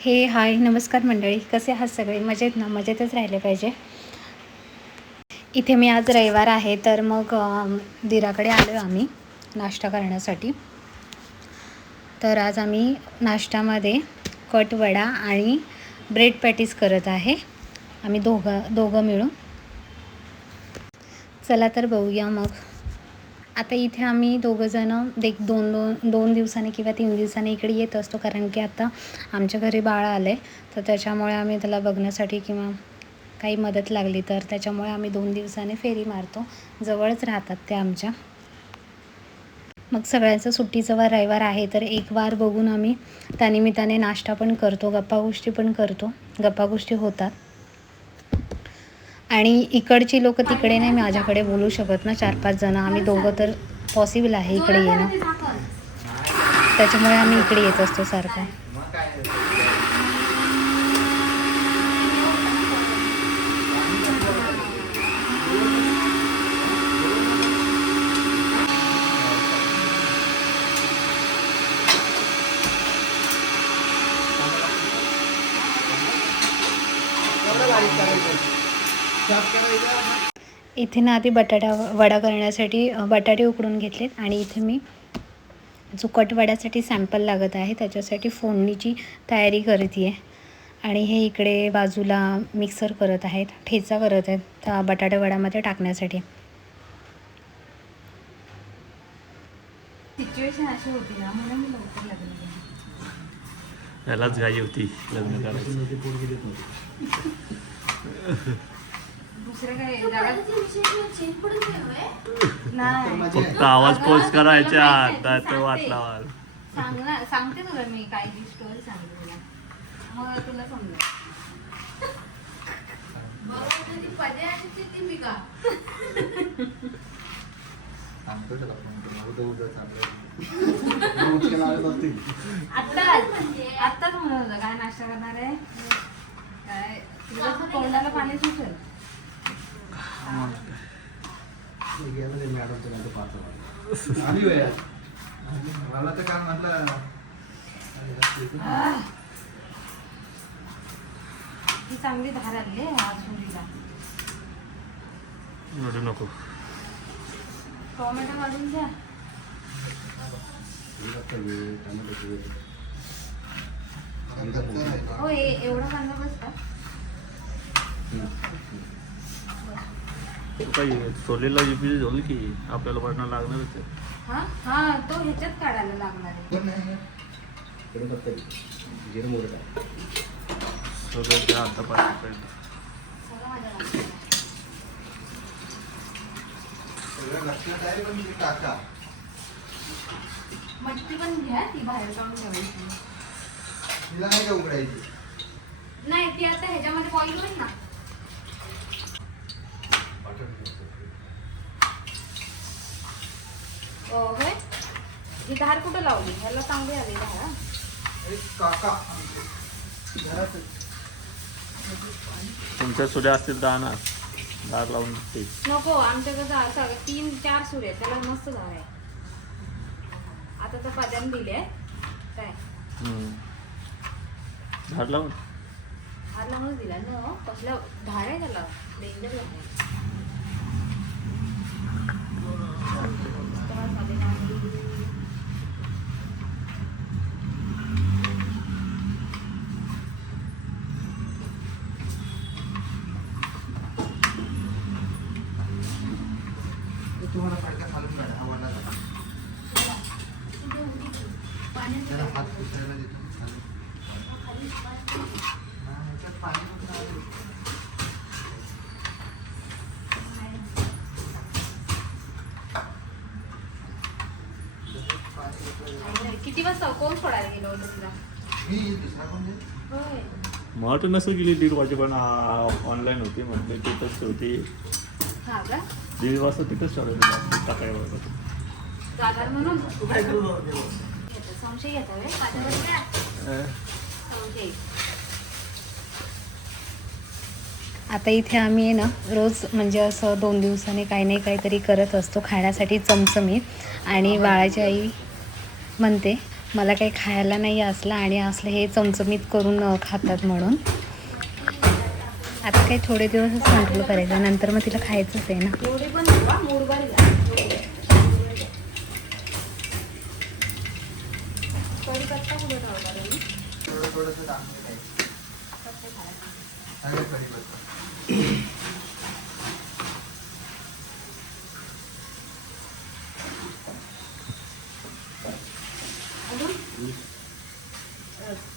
हे हाय नमस्कार मंडळी, कसे आहात सगळे? मजेत ना? मजेतच राहिले पाहिजे. इथे मी आज रविवार आहे तर मग दीराकडे आलो आहे आम्ही नाश्ता करण्यासाठी. तर आज आम्ही नाश्त्यामध्ये कटवडा आणि ब्रेड पॅटीस करत आहे, आम्ही दोघं मिळून. चला तर बघूया मग. आता इथे आम्ही दोघंजणं दोन दिवसांनी किंवा 3 दिवसांनी इकडे येत असतो, कारण की आता आमच्या घरी बाळ आलं आहे, तर त्याच्यामुळे आम्ही त्याला बघण्यासाठी किंवा काही मदत लागली तर त्याच्यामुळे आम्ही 2 दिवसांनी फेरी मारतो. जवळच राहतात ते आमच्या. मग सगळ्यांचं सुट्टीचं वार रविवार आहे तर एक वार बघून आम्ही त्यानिमित्ताने नाश्ता पण करतो, गप्पागोष्टी पण करतो, गप्पागोष्टी होतात. आणि इकडची लोक तिकडे नाही माझ्याकडे बोलू शकत ना, 4-5 जण आम्ही दोघं तर पॉसिबल आहे इकडे येणं, त्याच्यामुळे आम्ही इकडे येत असतो सारखं. इथे ना आधी वडा करण्यासाठी बटाटे उकडून घेतलेत आणि इथे मी जो कटवड्यासाठी सॅम्पल लागत आहे त्याच्यासाठी फोडणीची तयारी करते आहे. आणि हे इकडे बाजूला मिक्सर करत आहेत, ठेचा करत आहेत त्या बटाटे वड्यामध्ये टाकण्यासाठी. सिच्युएशन अशी होती ना म्हणून मी लवकर लग्न केलं. त्यालाच घाई होती लग्न करायची. दुसरं काय नाही, फक्त आवाज पोस्ट करायचा आता तो वाटला. सांगते तुला मी काय स्टोरी सांगते तुला, मग तुला समजेल. आत्ताच म्हणत होता काय नाश्ता करणार आहे, काय तुला तोंडाला पाणी सुटेल. मला तर काय म्हटलं ही चांगली धार आली आहे आज मुलीला. नको टोमॅटो वाढून द्या. हो एवढा कांदा बसता. काही सोलेला UPG झाली की आपल्याला पडणार लागणारच आहे. हा हा तो ह्याच्यात काढायला लागणार आहे. सगळं घ्या आता 5 लक्षात आहे पण मी टाका. मटकी पण घ्या, ती बाहेर काढून ठेवायची. तिला नाही का उघडायची? नाही ती आता ह्याच्यामध्ये बॉईल होईल ना. होय, ही धार कुठं लावली? ह्याला चांगली आली धार. काका तुमच्या सुड्या असतील तर आणा, दार लावून ते. नको, आमच्याकडे 3-4 सुरे त्याला मस्त धार आहे. आता तर पाद्यान दिले काय झाड लावून हार लावूनच दिला न. कसला धार आहे त्याला, डेंजर आहे. तुम्हाला फडका खालून काढा, आवाला जरा हात पुसायला देतो. किती वाजता कोण सोडायला गेलो होतं तुला? मी दुसरा कोण दे? होय, मला तर नसं गेली 1:30 वाजेपर्यंत ऑनलाईन होती, मग मी तिथंच होती. हा का 1:30 वाजता तिथंच ठरवलं टाकाय बरोबर. जाणार म्हणून संशय घेता वे संशय. आता इथे आम्ही आहे ना रोज म्हणजे असं 2 दिवसांनी काही नाही काहीतरी करत असतो खाण्यासाठी चमचमीत. आणि बाळाची आई म्हणते मला काही खायला नाही असलं आणि असलं हे चमचमीत करून खातात म्हणून. आता काही थोडे दिवसच कंट्रोल करायचं, नंतर मग तिला खायचंच आहे ना. एवढी पण नको, मूडभर जा. कढीपत्ता कुठे ठेवला तुम्ही? थोडंसं टाकून खायचं. पत्ते खायला. चांगलं कढीपत्ता. अजून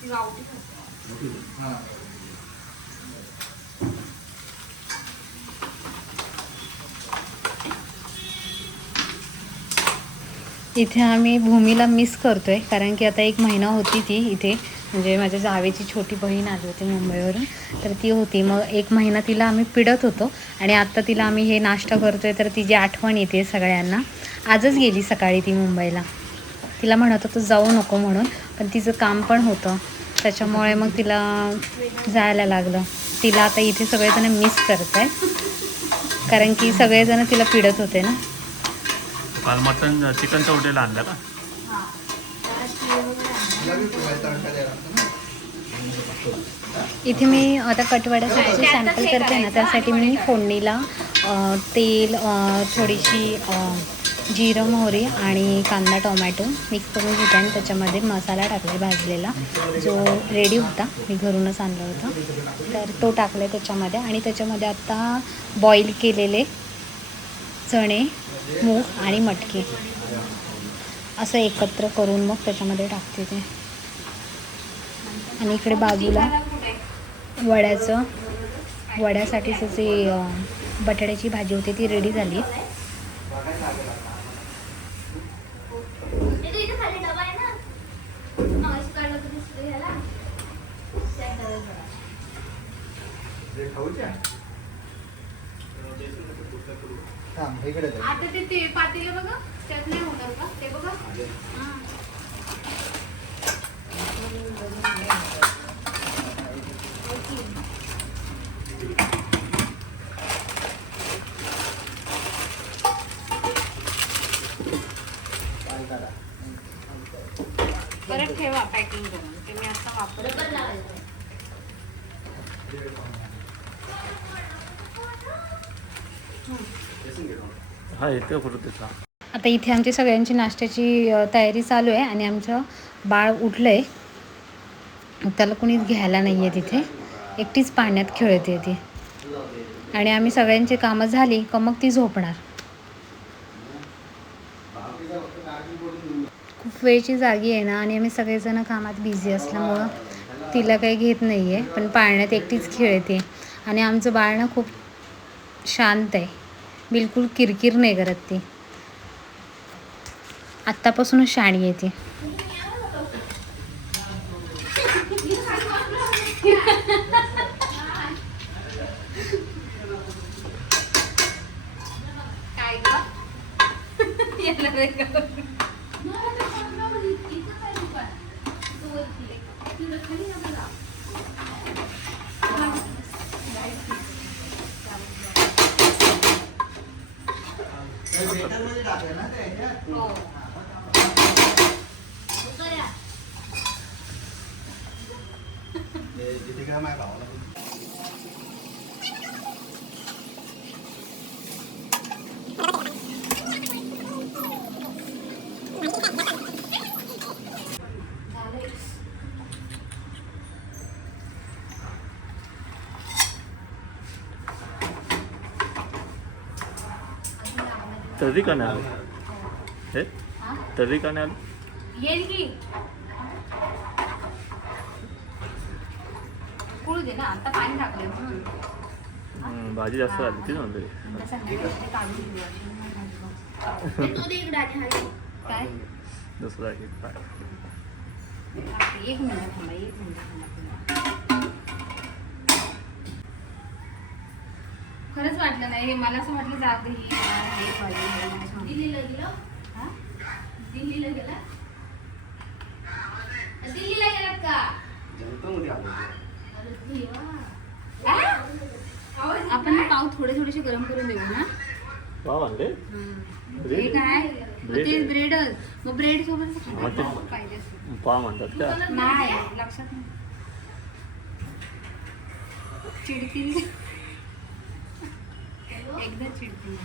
गावठी खाते. हां. इथे आम्ही भूमीला मिस करतोय, कारण की आता 1 महिना होती ती इथे, म्हणजे माझ्या जावेची छोटी बहीण आली होती मुंबईवरून, तर ती होती. मग 1 महिना तिला आम्ही पिडत होतो आणि आत्ता तिला आम्ही हे नाश्ता करतोय तर तिची आठवण येते सगळ्यांना. आजच गेली सकाळी ती मुंबईला. तिला म्हणत होतो जाऊ नको म्हणून, पण तिचं काम पण होतं, त्याच्यामुळे मग तिला जायला लागलं. तिला आता इथे सगळेजण मिस करत आहे, कारण की सगळेजण तिला पिडत होते ना. काल मटन चिकनचा हॉटेल आणला का? हां. त्याला शिळ वगैरे आणलं. तुला बी पोह्याचा तडका द्यायला लागतो ना. इथे मी आता कटवड्यासाठी सॅम्पल करते ना, त्यासाठी मी फोडणीला तेल, थोडीशी जिरं मोहरी आणि कांदा टोमॅटो मिक्स करून घेते आणि त्याच्यामध्ये मसाला टाकला भाजलेला, जो रेडी होता, मी घरूनच आणला होता, तर तो टाकला त्याच्यामध्ये. आणि त्याच्यामध्ये आत्ता बॉईल केलेले चणे, मूग आणि मटकी असं एकत्र करून मग त्याच्यामध्ये टाकते ते. आणि इकडे बाजूला वड्यासाठीचं जे बटाट्याची भाजी होती ती रेडी झाली. थांब, इकडे जा. आता ते पातेलं बघा, त्यात नाही होणार का ते बघा. हां. परत ठेवा पॅकिंग करून, ते मी आता वापरत. हा येते फोटो त्याचा. आता इथे आमची सगळ्यांची नाश्त्याची तयारी चालू आहे आणि आमचं बाळ उठलं आहे. त्याला कुणीच घ्यायला नाही आहे तिथे, एकटीच पाण्यात खेळते ती. आणि आम्ही सगळ्यांची कामं झाली का मग ती झोपणार. खूप वेळची जागी आहे ना, आणि आम्ही सगळेजण कामात बिझी असल्यामुळं तिला काही घेत नाही आहे, पण पाळण्यात एकटीच खेळते. आणि आमचं बाळ ना खूप शांत आहे, बिलकुल किरकिर नाही करत ती. आत्तापासूनच शाणी आहे ती. काय गं? याला रे गं. बेटरमध्ये टाकलं ना ते ह्याच्यात? हो. जिथे काय माझ्या भावाला पण. तरी का नाही आलं हे? तरी का नाही आलं? येईल की कुळू दे ना, आता पाणी टाकलं म्हणून. भाजी जास्त आली ती म्हणते. आता संध्याकाळी काढून घेऊ अशी. काय दुसरा एक काय एक मिनिट थांबा, एक मिनिट थांबा. खरंच वाटलं नाही हे, मला असं वाटलं जात ही दिल्लीला गेलो. हा दिल्लीला गेला, दिल्लीला गेलात का? अरे देवा. आपण पाव थोडे थोडेसे गरम करून देऊ ना. पाव आणले? हे काय ब्रेड ते आहे. ब्रेडच मग ब्रेड सोबत मग ते पाहिजे असं. पाव म्हणतात का? नाही लक्षात नाही चिडतील एकदा चिडतील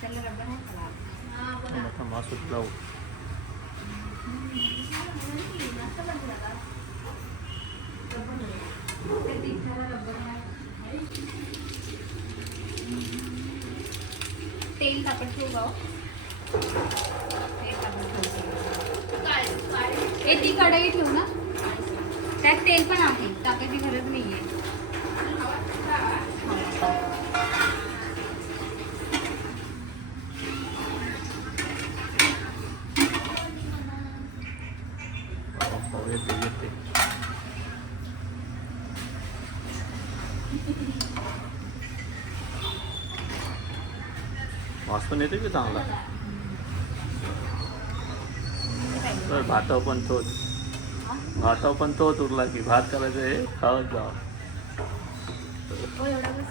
त्याला रबर आहे का? आता मासूत जाऊ. ते तिखटाला रबर आहे. तेल तापत ठेवू गाव तेल तापत ठेवू ती कढई ठेवू ना त्यात तेल पण आहे टाकायची गरज नाहीये पाव येते येते. वास पण येते की चांगला. तर भाताव पण तोच उरला की भात करायचं आहे खावत जा. हो एवढा बस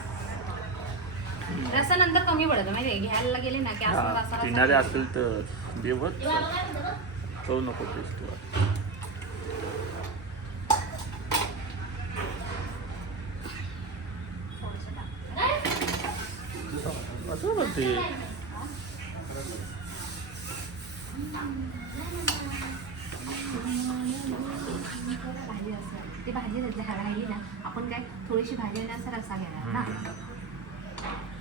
रसा नंतर कमी पडतो माहिती घ्यायला गेले ना की असं रसा पिणारे असेल तर देवत तो नको टेस्ट. असं म्हणते भाजी असं ती भाजी राहिली ना आपण काय थोडीशी भाजी आणि असा रसा घेणार ना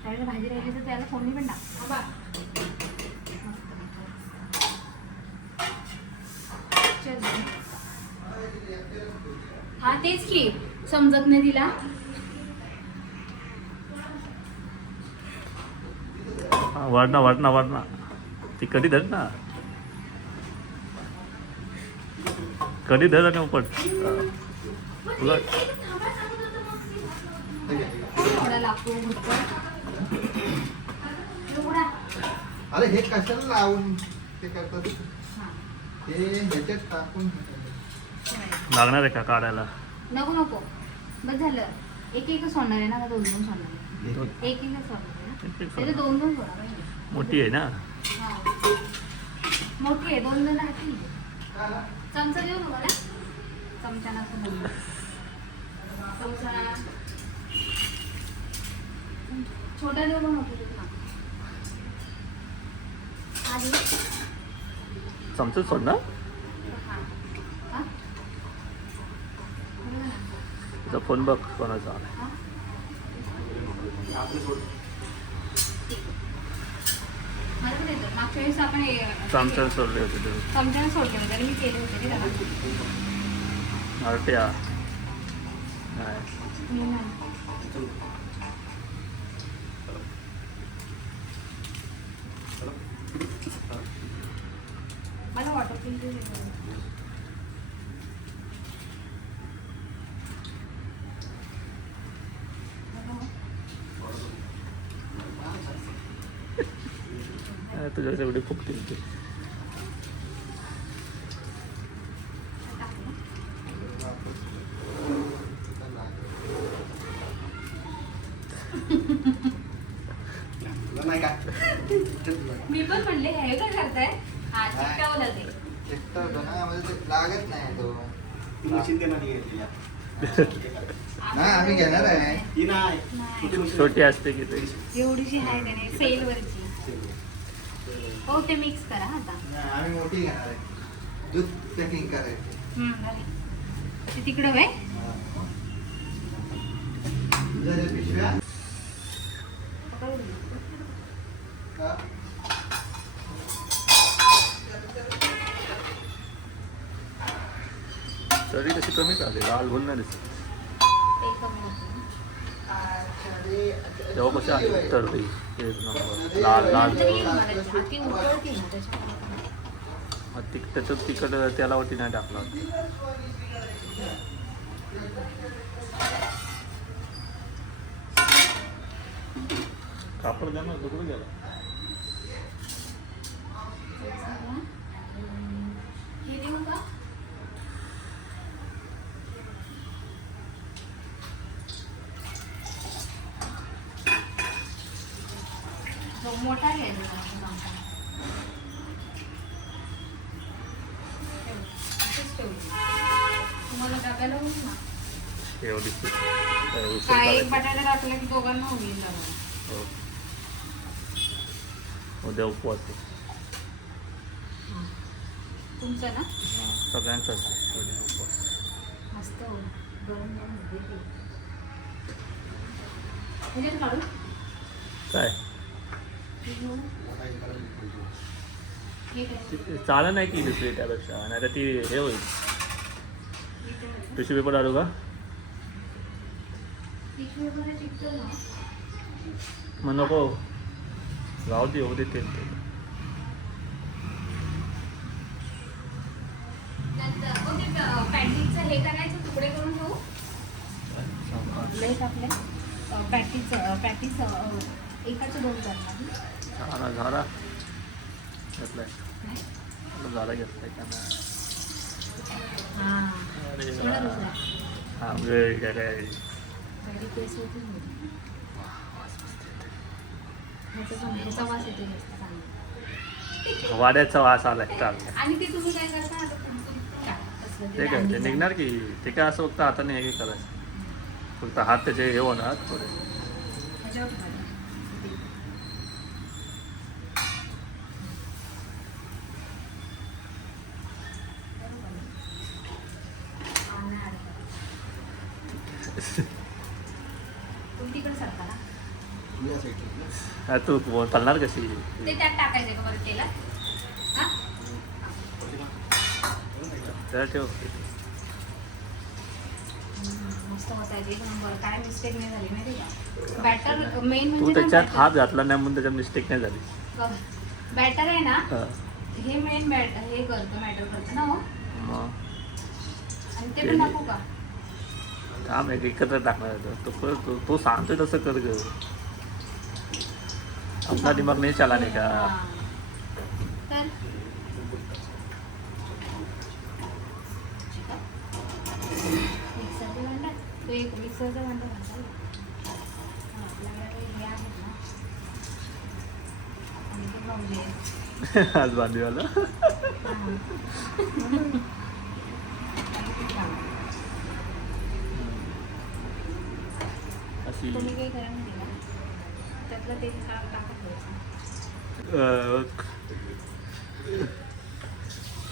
त्यावेळेला भाजी राहिली तर त्याला फोडणी पण टाक हा तेच की समजत नाही तिला वाढना ती कधी धर ना कधी धर आणि उपट तुला थोडा लागतो अरे हे कशाला लावून ते करतात हा हे ह्याच्यात टाकून लागणार आहे का काढायला? नको नको बस झालं एक एकच सोडणार आहे ना का दोन दोन सोडणार आहे एक एकच सोडणार आहे ना त्याचे दोन दोन सोडा पाहिजे मोठी आहे ना. हा मोठी आहे दोन दोन राहतील चमचा देऊ मला चमच्यानं असं बोलू चमचा छोटा देऊ का मोठा देऊ ना आधी चमचच सोड ना. हा हा बोला ना. तुझा फोन बघ कोणाचा. हा? मला पण येतं मागच्या वेळेस आपण चमचा सोडले होते ते चमच्यानं सोडले होते आणि मी केले होते ते त्याला मारट्या नाही. मी नाही. मला वॉटर प्रूफ तुझ्या एवढी फुकतील ते. नाही का मी पण म्हणले हे काय करताय हा चिकटवलं ते चिकटवतो ना म्हणजे ते लागत नाही तो नाही आम्ही घेणार आहे नाही. छोटी असते की ते. एवढीशी आहे त्याने सेलवरची हो ते मिक्स करा आता नाही, आम्ही मोठी घेणार आहे दूध पॅकिंग करायची झाली. ते तिकडं काय तुझ्या ज्या पिशव्या का? तरी कशी कमी झाली लाल होऊन नाही दिसत. ते कमी होतं. तेव्हा कशी आहे तर ते एक नंबर लाल लाल तरी मला ती उकळती ना त्याच्यामुळे मग त्याच्यात तिकट त्याला वरती नाही टाकला. कापड द्या ना कुठे गेला. हे देऊ का जो मोठा घ्यायचा टाकायला होईल ना. एवढी उसळ काय एक करायची. बटाटा टाकला की दोघांना होईल डबा. हो. उद्या उपवास आहे. तुमचं ना सगळ्यांचाच आहे उद्या उपवास. मस्त हो. गरम गरम होते ते. ह्याच्यात काढू? काय हे घेऊ? हे काय? चालं नाही की दुसरी त्यापेक्षा नाही तर ती हे होईल. हे काय? टिश्यू पेपर आलो का टिश्यू वगैरे चिकटतो ना. मग नको राहू दे होऊ दे तेल ते. नंतर मग ते पॅटीचं हे करायचं तुकडे करून ठेवू. लेट आपल्या पॅटीस एकाचे 2 करणार. झाला घेतलाय झाला घेतलाय का नाही. हां अरे थोडा रुसला. हा म्हणजे काय काय पॅटी पेस्ट होती ना. ह्याचा वास येतो जास्त चांगला. वाड्याचा वास आलाय चालतंय. आणि ते तुम्ही काय करता आता तुमचं असलं ते काय ते निघणार की ते काय असं फक्त हाताने हे करायचं फक्त हात त्याचे हे होणार थोडे. ह्याच्यावर ठेवायचं. तुम्ही तिकडे सरका ना. या साईडला. हा, तू चालणार कशी ते त्यात टाकायचं का बरं तेलात? हां त्याला ठेव. मस्त होता एक नंबर. काय मिस्टेक नाही झाली माहिती का. बॅटर मेन तू म्हणजे त्याच्यात हात घातला नाही म्हणून त्याच्यात मिस्टेक नाही झाली. बॅटर आहे ना हा. हे मेन हे करतं मॅटर करतं ना हो. मग आणि ते पण टाकू का? थांब एक एकत्र टाकणार आहे तो कर तो सांगतोय तसं कर ग. अपना दिमाग नाही चला नाही का. हां. तर मिक्सरचं भांडं तो एक मिक्सरचं भांडं घालता येईल. हां, आपल्याकडे हे आहेत ना. आणि ते भाऊजी आहेत. आज बांधीवाला अशी तुम्ही काही करा माहिती का त्यातलं तेल टाकत घ्यायचं.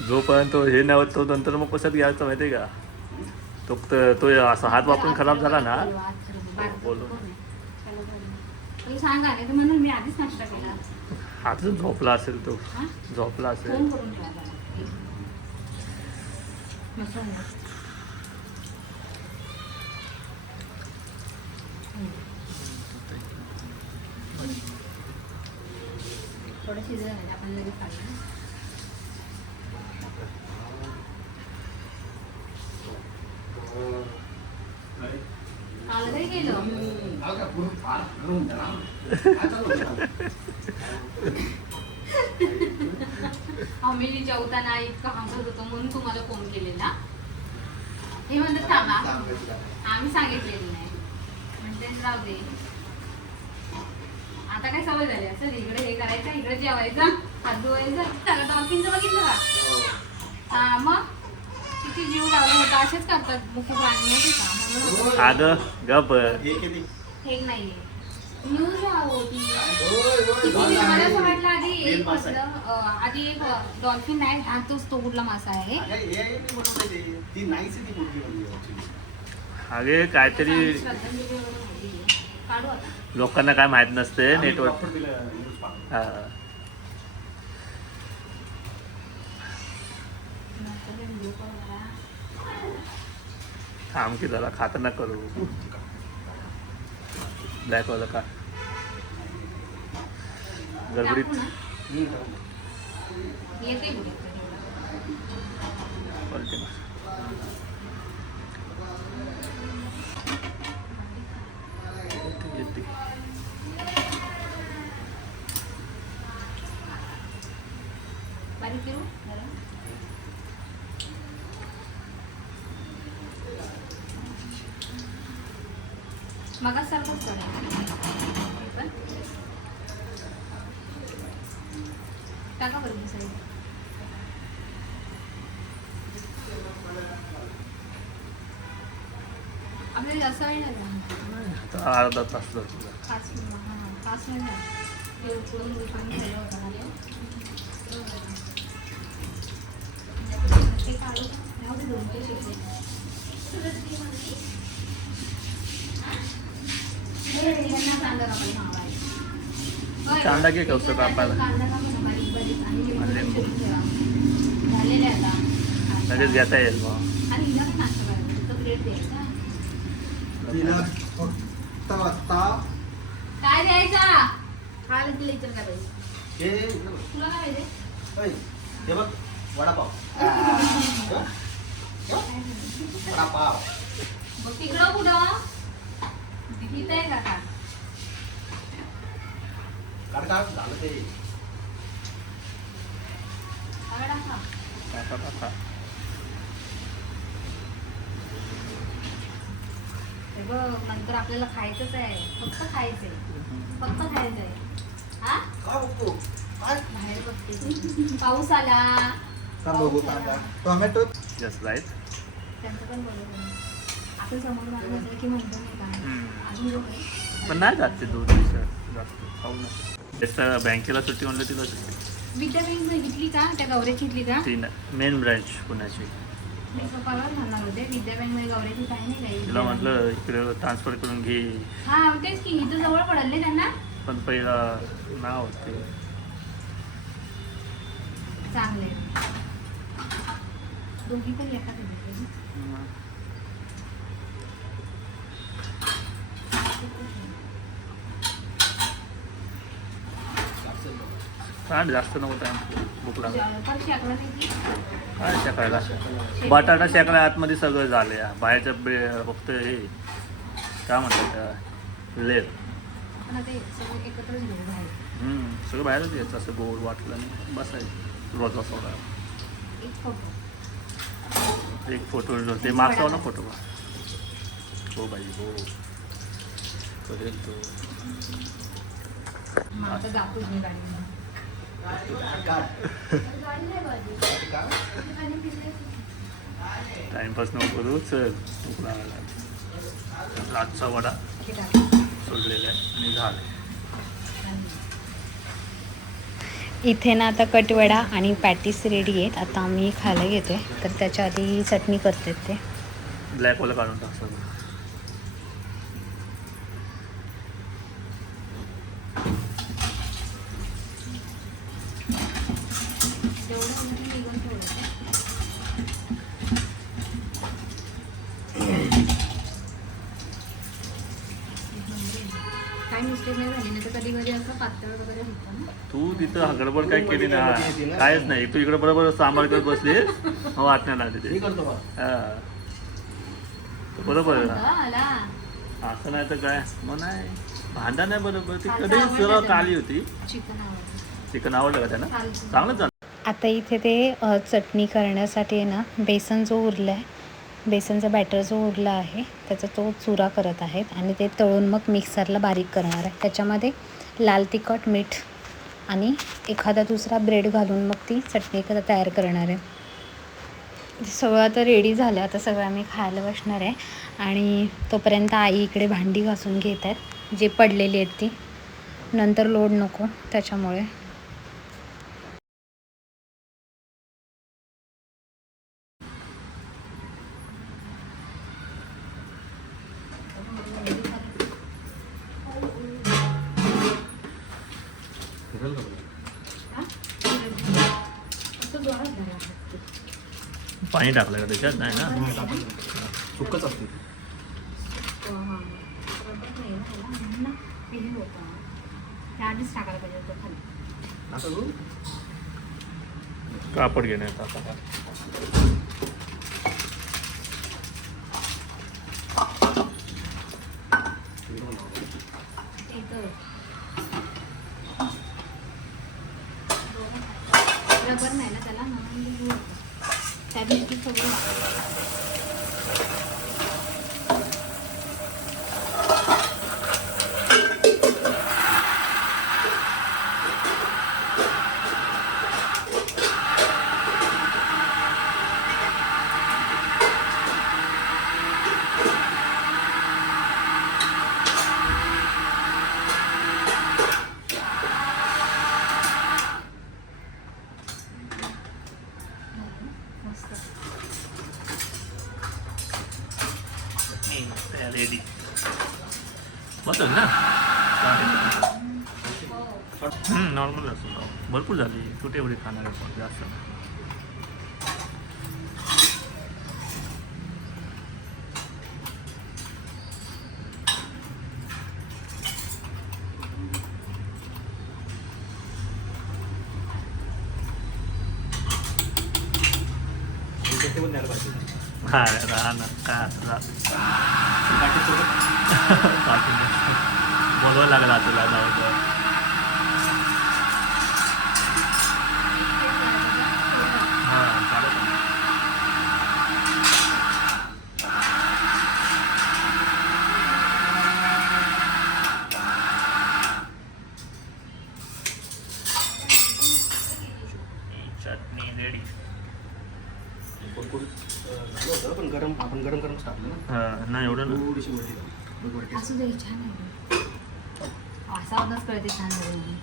जोपर्यंत हे नाही होत तो नंतर मग कशात घ्यायचं माहिती आहे का. तो असा हात वापरून खराब झाला ना. बोलू. तुम्ही सांगा नाही तर म्हणून मी आधीच नाश्ता केला. हात झोपला असेल तो हां झोपला असेल. फोन करून ठेवा जरा. मसाला. थोडं शिजलं नाही आपण लगेच काढलं. आलं तरी गेलं. आलं का? पूर्ण फार भरून द्या ना. काय चालू आहे? आम्ही जेवताना इतकं हसत होतो म्हणून तुम्हाला फोन केलेला. हे म्हणतात थांबा सांगायचं काय? आम्ही सांगितलेलं नाही म्हणते राहू दे. आता काय सवय झाली असं इकडे हे करायचं इकडे जेवायचं हात धुवायचं. त्याला डॉल्फिनचं बघितलं का. हा मग किती जीव लावला होता. असेच करतात मुख प्राणी माहिती का म्हणून अगं गप हे किती? हे नाहीये न्यूज होती. होय, होय. मला असं वाटलं आधी मेन एक मासा आहे. असलं आधी एक डॉल्फिन नाही हा तोच तो कुठला मासा आहे. अगं, हे मी बनवलंय ते. ती नाहीच आहे ती मुलगी बनली actually. अगे काहीतरी श्रद्धांजली वगैरे माहिती आहे. काढू आता. लोकांना काय माहित नसते आम्ही नेटवर्क. proper तिला news पाठवतो. हा नंतर ते video call करा. थांब की जरा खातं ना करू. ब्लॅक वाला का गडबडीत. टाकू ना? हम्म. येते कुठे पलटे मार. येते. बारीक करू जरा. मग सारखंच करायचं. टाका बरं मिसळी. आपल्याला जास्त वेळ नाही लागला. आता अर्धा तास जातो. 5 मिनिट हे उकळून पाणी ठेवलं होतं आले. ते काढू राहू दे, 2 ते शिकले. यांना कांदा कापायला सांगायचं. होय. कांदा घे कसं कापायला. कांदा कापा ना बारीक बारीक आणि हे आणि लिंबू. चिरून ठेवा. झालेले आता. लगेच घेता येईल मग. आणि हिला काय नाश्ता करायचा? फक्त ब्रेड द्यायचा. तिला फक्त वाजता काय द्यायचा? खायला तिला इतर काय पाहिजे? हे तुला काय पाहिजे? ऐ, हे बघ वडापाव. वडापाव. मग तिकडं कुठं? इथं आहे का? काढ काढ झालं ते. सगळं टाका. टाका. हे बघ, नंतर आपल्याला खायचंच आहे. फक्त खायचंय. फक्त खायचंय. हा? का बघतो? काय? बाहेर बघते. पाऊस आला. का बघू कांदा टोमॅटो. Just right. त्यांचं पण बरोबर आहे. आपण समोर मागं बसलं की म्हणतो नाही का? अजून जो काही. पण नाही जात ते 2 दिवसात जास्त खाऊ नये. त्याचं बँकेला सुट्टी म्हणलं तिला सुट्टी. विद्या बँक घेतली का? त्या गौऱ्याची घेतली का? ती मेन ब्रँच पुण्याची. मी परवाच म्हणणार होते. विद्या बँकमध्ये गौऱ्याची काही नाही काही. तिला म्हटलं इकडे ट्रान्सफर करून घे. हा तेच की इथं जवळ पडेल नाही त्यांना. पण पहिला नाव होते. चांगले दोघी पण एका काय जास्त नको टाइम भूक लागला. पक्षी आकडा काय शेकायला बटाटा शेकायला आतमध्ये सगळं झालं या बाहेरच्या फक्त हे काय म्हणतात त्या लेर पण आता सगळं एकत्रच घेऊ बाहेर. सगळं बाहेरच यायचं असं गोड वाटलं आणि बसायचं रोजा सोडा. एक फोटो एक फोटो ते मागचा फोटो बा. हो बाई हो करेल तो. मग आता जातोच मी गाडीमध्ये. गाडी नाही बाजू. गाडी फिरवायची. टाइमपास नको करू चल भूक लागला. आजचा वडा हे टाक. सोडलेला आहे आणि झाले. इथे ना आता कटवडा आणि पॅटीस रेडी आहेत. आता आम्ही खायला घेतोय. तर त्याच्या आधी चटणी करते ते. ब्लॅकवाला काढून टाक सगळं. जेवढं म्हणजे निघून ठेवलं. काही मिस्टेक नाही झाली नाही तर कधी कधी असं पातळ वगैरे होतं ना. तू तिथं गडबड काय केली ना कायच नाही. तू इकडे बरोबर सांभाळ करत बसली मग वाटण्याला आली ते. करतो बा. हा. बरोबर आहे ना. आला. असं नाही तर काय मग नाही भांडा नाही बरोबर. ती कधी सरळ काली होती. चिकन आवडतं. चिकन आवडलं का त्यांना चांगलंच झालं. आता इथे ते चटणी करण्यासाठी आहे ना बेसन जो उरला आहे बेसनचा बॅटर जो उरला आहे त्याचा तो चुरा करत आहेत आणि ते तळून मग मिक्सरला बारीक करणार आहे. त्याच्यामध्ये लाल तिखट मीठ आणि एखादा दुसरा ब्रेड घालून मग ती चटणी तयार करणार आहे. सगळं आता रेडी झालं. आता सगळं आम्ही खायला बसणार आहे आणि तोपर्यंत आई इकडे भांडी घासून घेत आहेत जे पडलेली आहेत ती. नंतर लोड नको त्याच्यामुळे. पाणी टाकलं का त्याच्यात नाही ना. सुकच असते. आधीच टाकायला पाहिजे होतं खाली. आता बघू. कापड घेण्यात आता रबर नाही ना त्याला म्हणून त्या दिवशी सगळं मस्त. रेडी बसेल ना. नॉर्मल असं भरपूर झाली. कुठे एवढी खाणार आहे पण जास्त नाही. हा राहणार काय बोलवायला लागला तुला जाऊ. हां चालेल ना. चटणी रेडी. पण गरम आपण गरम गरम टाकलं ना. हां नाही एवढं ना. थोडीशी वरती टाक. बघ वरती. असू दे, छान आहे. वासावरूनच कळते छान झालं म्हणून.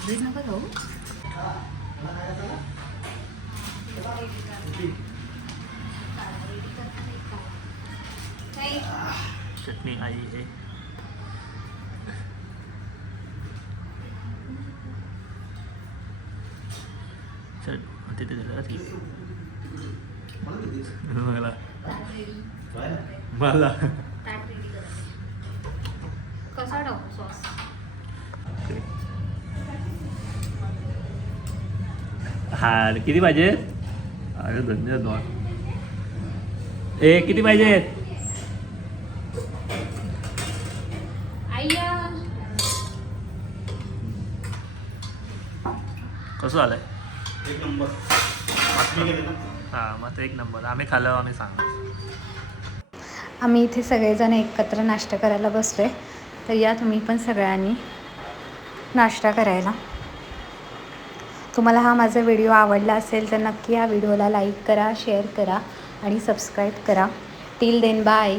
खालीच नका जाऊ. चटणी आई आहे. चल तिथे झालं ठीक. मला मला कसा टाकू सॉस? हा किती पाहिजे? अरे धन्यवाद. ए किती पाहिजेत? कसं झालंय? एक नंबर. हां मग आता एक नंबर. आम्ही खाल्ल्यावर आम्ही सांगू. आम्ही इथे सगळेजण एकत्र नाश्ता करायला बसलो आहे. तर या तुम्ही पण सगळ्यांनी नाश्ता करायला. तुम्हाला हा माझा व्हिडिओ आवडला असेल तर नक्की या व्हिडिओला लाईक करा, शेअर करा आणि सबस्क्राईब करा. Till then bye.